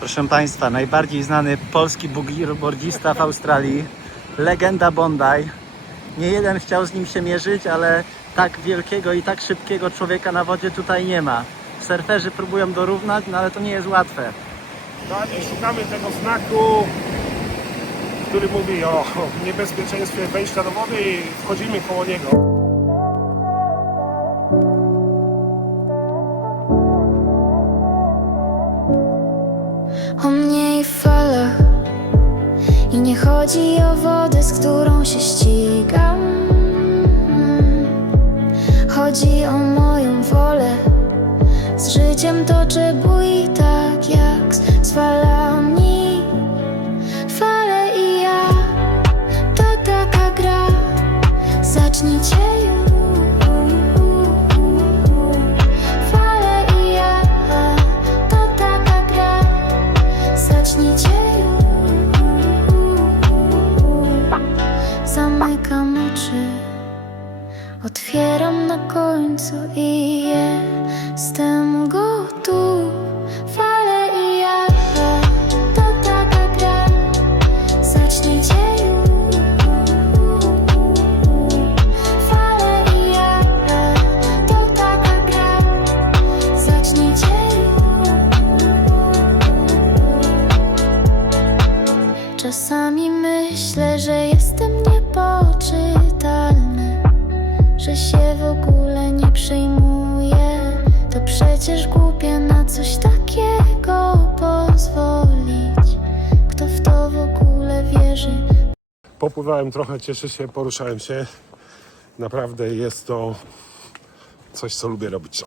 Proszę Państwa, najbardziej znany polski boogieroboardzista w Australii, legenda Bondi. Nie jeden chciał z nim się mierzyć, ale tak wielkiego i tak szybkiego człowieka na wodzie tutaj nie ma. Surferzy próbują dorównać, no ale to nie jest łatwe. Dalej szukamy tego znaku, który mówi o niebezpieczeństwie wejścia do wody i wchodzimy koło niego. O mnie i falach I nie chodzi o wodę, z którą się ścigam. Chodzi o moją wolę. Z życiem toczę bój Zamykam oczy Otwieram na końcu i jestem gotów. Fale i To taka gra? Zacznijcie już Fale i To taka gra? Zacznijcie już Czasami Że się w ogóle nie przejmuję To przecież głupie na coś takiego pozwolić Kto w to w ogóle wierzy Popływałem trochę, cieszę się, poruszałem się. Naprawdę jest to coś, co lubię robić.